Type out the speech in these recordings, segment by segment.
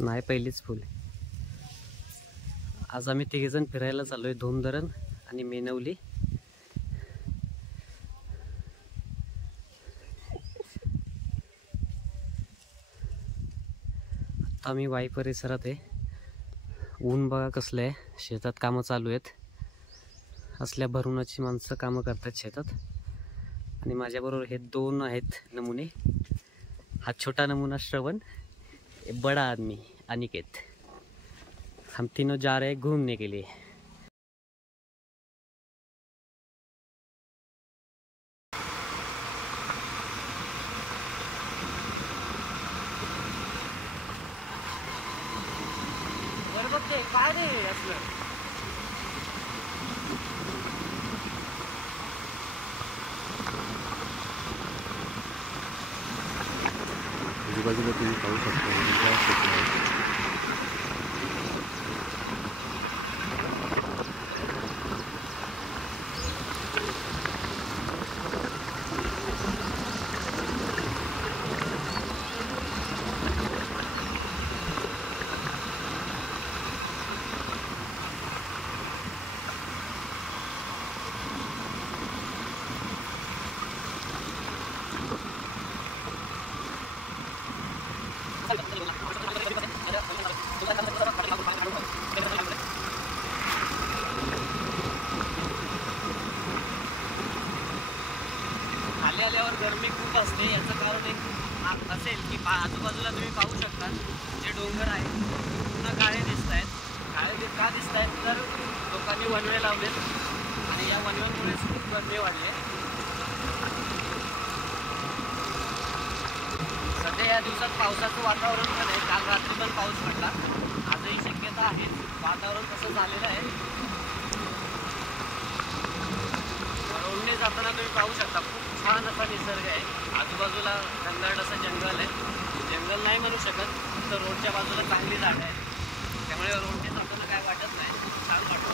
नाही, पहिलीच फुल. आज आम्ही तिघेजण फिरायला चाललोय धोमधरण आणि मेनवली. आता आम्ही वाई परिसरात आहे. ऊन बघा कसलं आहे. शेतात कामं चालू आहेत. असल्या भरूनाची माणसं कामं करतात शेतात. आणि माझ्याबरोबर हे दोन आहेत नमुने. हा छोटा नमुना श्रवण, बड़ा आदमी अनिकेत. हम तीनों जा रहे हैं घूमने के लिए. काय रे असलं आजूबाजूला तुम्ही पाहू शकता. आल्यावर गरमी खूप असते. याचं कारण एक असेल की आजूबाजूला तुम्ही पाहू शकता जे डोंगर आहेत पूर्ण काळे दिसत आहेत. काळे का दिसत आहेत तर लोकांनी वनवे लावलेत आणि या वनव्यांमुळे खूप गरमी वाढली आहे. सध्या या दिवसात पावसाचं वातावरण पण आहे. काल रात्री पण पाऊस पडला. आजही शक्यता आहे. वातावरण तसं झालेलं आहे. रोडने जाताना तुम्ही पाहू शकता खूप छान असा निसर्ग आहे. आजूबाजूला घनदाट असं जंगल आहे. जंगल नाही म्हणू शकत, तर रोडच्या बाजूला चांगली जागा आहे. त्यामुळे रोडने जाताना काय वाटत नाही, छान वाटतं.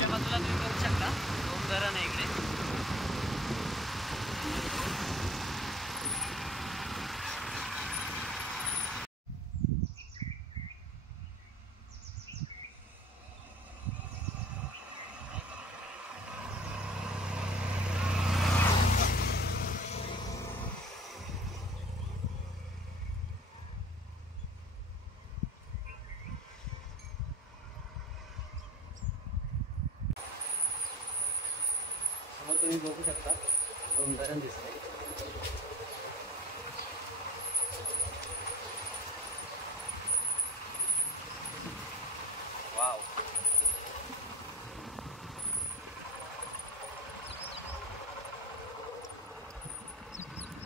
या बाजूला तुम्ही बघू शकता धरण आहे इकडे. तुम्ही बघू शकता धरण दिसतंय. वाव.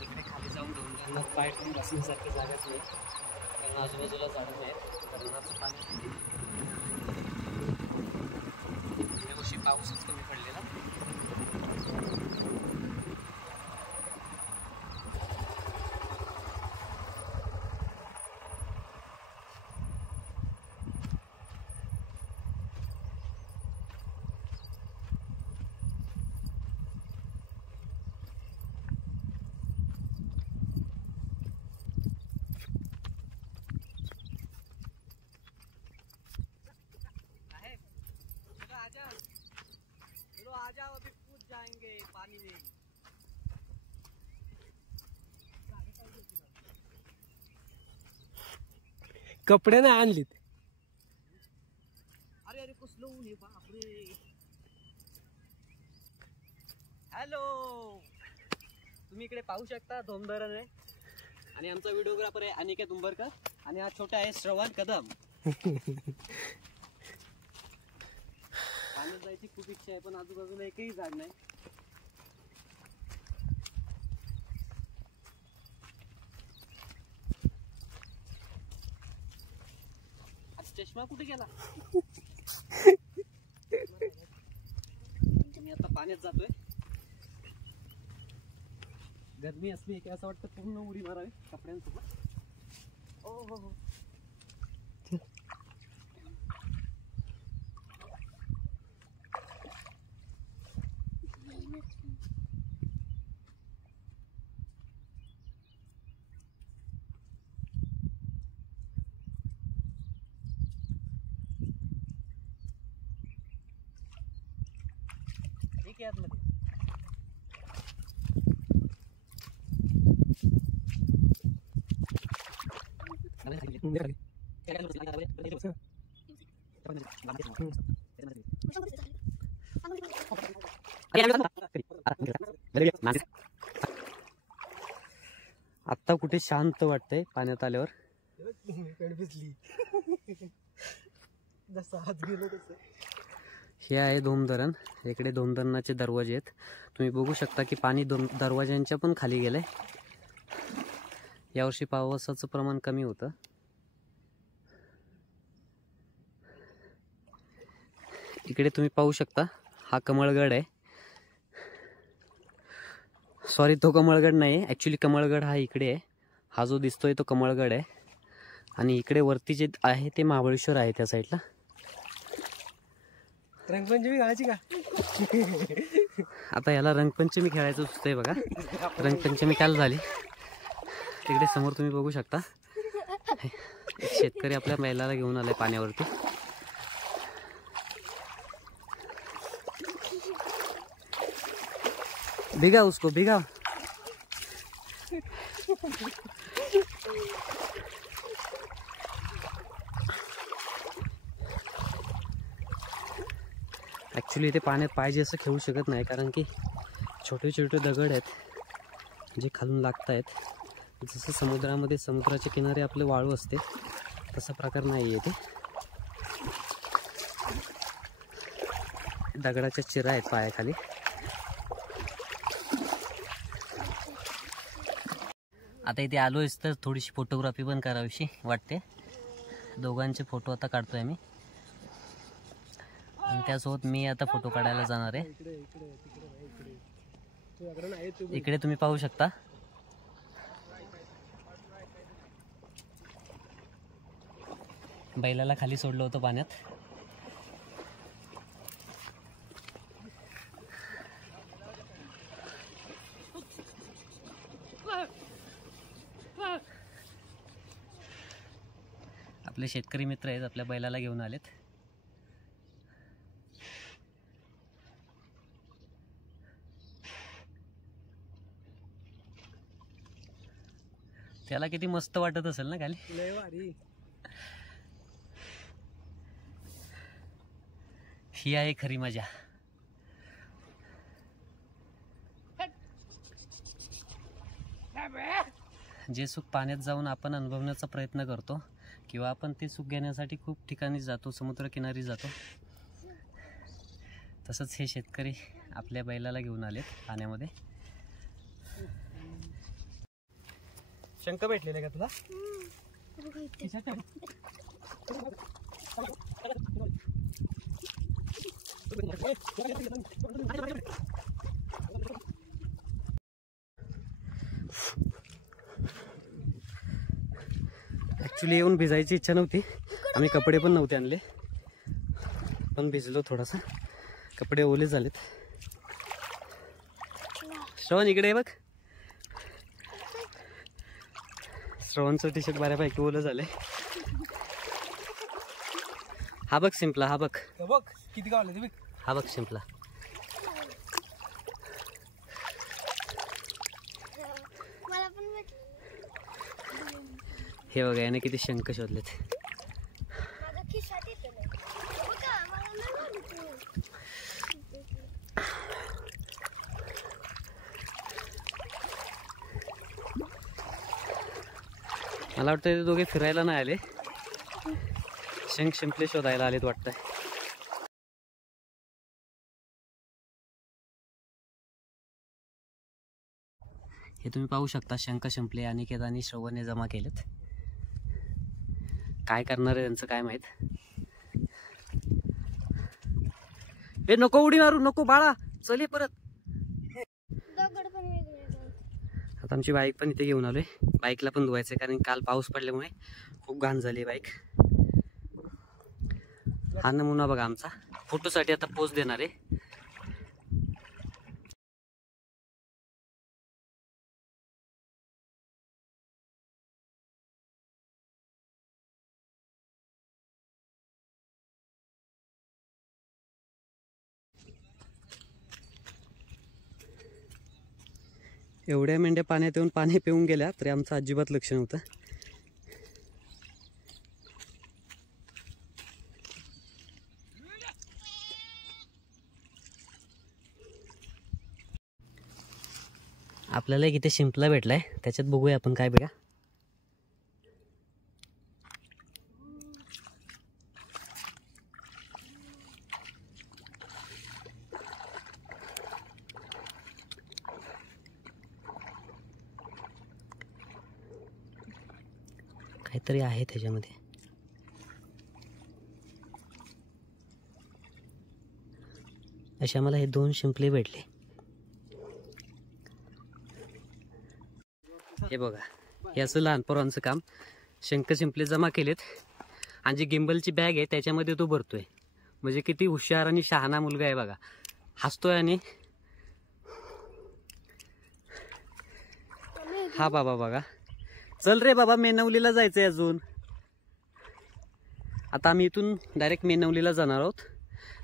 इकडे खाली जाऊन धरणात पाय ठेवून बसण्यासारखी जागाच नाही, कारण आजूबाजूला झाडं आहेत. धरणाचं पाणी या वर्षी पाऊसच कमी पडलेला. आ जाओ, अभी कूद जाएंगे पानी में. कपडे नाही आणलीत. अरे अरे कसलं ऊन आहे बापरे. हॅलो, तुम्ही इकडे पाहू शकता धोमधरण आहे आणि आमचा व्हिडिओग्राफर आहे अनिकेत उंबरकर आणि हा छोटा आहे श्रवण कदम. पाण्यात जायची खूप इच्छा आहे पण आजूबाजूला एकही झाड नाही. आज चष्मा कुठे गेला. मी आता पाण्यात जातोय. गरमी असली की असं वाटतं पूर्ण उडी मारावी कपड्यांसोबत. ओ हो हो. आता कुठे शांत वाटतंय पाण्यात आल्यावर. हे आहे धोम धरण. इकडे धोम धरणाचे दरवाजे आहेत. तुम्ही बघू शकता की पाणी दरवाज्यांच्या पण खाली गेलंय. यावर्षी पावसाचं प्रमाण कमी होतं. इकडे तुम्ही पाहू शकता हा कमळगड आहे. सॉरी, तो कमळगड नाही, ॲक्च्युली कमळगड हा इकडे आहे. हा जो दिसतोय तो कमळगड आहे. आणि इकडे वरती जे आहे ते महाबळेश्वर आहे त्या साईडला. रंगपंचमी घालायची का? आता याला रंगपंचमी खेळायचं सुचतंय बघा. रंगपंचमी काल झाली. तिकडे समोर तुम्ही बघू शकता एक शेतकरी आपल्या बैलाला घेऊन आलाय पाण्यावरती. भिगा उसको, भिगा. ॲक्च्युली इथे पाण्यात पाहिजे असं खेळू शकत नाही, कारण की छोटे छोटे दगड आहेत जे खालून लागत आहेत. जसं समुद्रामध्ये समुद्राच्या किनारे आपले वाळू असते तसा प्रकार नाही आहे. ते दगडाच्या चिरा आहेत पायाखाली. आता इथे आलोयच तर थोडीशी फोटोग्राफी पण करावीशी वाटते. दोघांचे फोटो आता काढतोय मी. आणि त्यासोबत मी आता फोटो काढायला जाणार आहे. इकडे तुम्ही पाहू शकता बैलाला खाली सोडलं होतं पाण्यात. आपले शेतकरी मित्र आहेत, आपल्या बैलाला घेऊन आलेत. त्याला किती मस्त वाटत असेल ना खाली. लय भारी. ही आहे खरी मजा. जे सुख पाण्यात जाऊन आपण अनुभवण्याचा प्रयत्न करतो किंवा आपण ते सुख घेण्यासाठी खूप ठिकाणी जातो, समुद्रकिनारी जातो, तसंच हे शेतकरी आपल्या बैलाला घेऊन आलेत पाण्यामध्ये. शंख भेटलेले का तुला? ॲक्च्युली येऊन भिजायची इच्छा नव्हती. आम्ही कपडे पण नव्हते आणले, पण भिजलो थोडासा. कपडे ओले झालेत. श्रवण इकडे बघ. श्रवणचं टी शर्ट बऱ्यापैकी ओलं झालंय. हा बघ सिंपला, हा बघ. बघ किती गावले ते बघ. हा बघ सिंपला. हे बघा याने किती शंख शोधलेत. मला वाटतं ते दोघे फिरायला नाही आले, शंख शिंपले शोधायला आलेत वाटतंय. हे तुम्ही पाहू शकता शंख शिंपले अनिकेत आणि श्रवणने जमा केलेत. काय करणार आहे त्यांचं काय माहित. हे नको उडी मारू, नको बाळा, चल परत. आता आमची बाईक पण इथे घेऊन आलोय. बाईकला पण धुवायचंय कारण काल पाऊस पडल्यामुळे खूप घाण झाली बाईक. हा नमुना बघा आमचा. फोटोसाठी आता पोज देणार आहे. एवढ्या मेंढ्या पाण्यात येऊन पाणी पिऊन गेल्या तरी आमचं अजिबात लक्ष नव्हतं. आपल्याला एक इथे शिंपला भेटलाय, त्याच्यात बघूया आपण काय बघा. काहीतरी आहे त्याच्यामध्ये. अशा मला हे 2 शिंपले भेटले. हे बघा, हे असं लहान पोरांचं काम. शंख शिंपले जमा केलेत आणि जी गिंबलची बॅग आहे त्याच्यामध्ये तो भरतोय. म्हणजे किती हुशार आणि शहाणा मुलगा आहे बघा. हसतोय. आणि हा बाबा बघा, चल रे बाबा, मेनवलीला जायचंय अजून. आता आम्ही इथून डायरेक्ट मेनवलीला जाणार आहोत.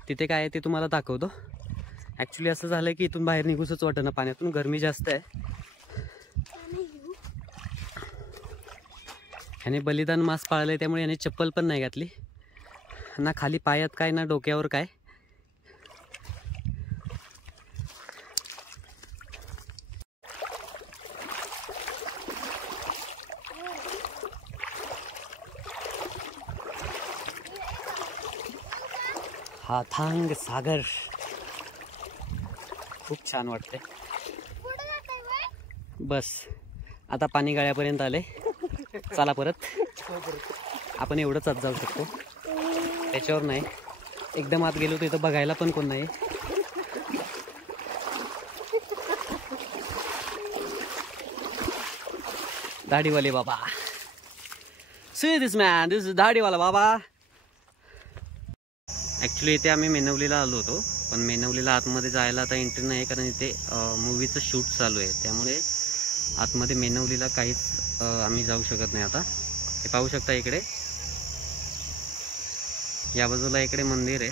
तिथे काय आहे ते तुम्हाला दाखवतो. ॲक्च्युली असं झालं की इथून बाहेर निघूसच वाटेना, पाण्यातून गरमी जास्त आहे. ह्याने बलिदान मास पाळलंय त्यामुळे याने चप्पल पण नाही घातली ना. खाली पायात काय ना डोक्यावर काय. हाथांग सागर खूप छान वाटते. बस आता पाणी गळ्यापर्यंत आले. चला परत. आपण एवढंच आत जाऊ शकतो, त्याच्यावर नाही. एकदम आत गेलो तर इथं बघायला पण कोण नाही. दाढीवाले बाबा, see this man, this is दाढीवाला बाबा. ॲक्च्युली इथे आम्ही मेनवलीला आलो होतो, पण मेनवलीला आतमध्ये जायला आता एंट्री नाही, कारण इथे मूवीचं शूट चालू आहे. त्यामुळे आतमध्ये मेनवलीला काहीच आम्ही जाऊ शकत नाही आता. हे पाहू शकता इकडे, या बाजूला इकडे मंदिर आहे.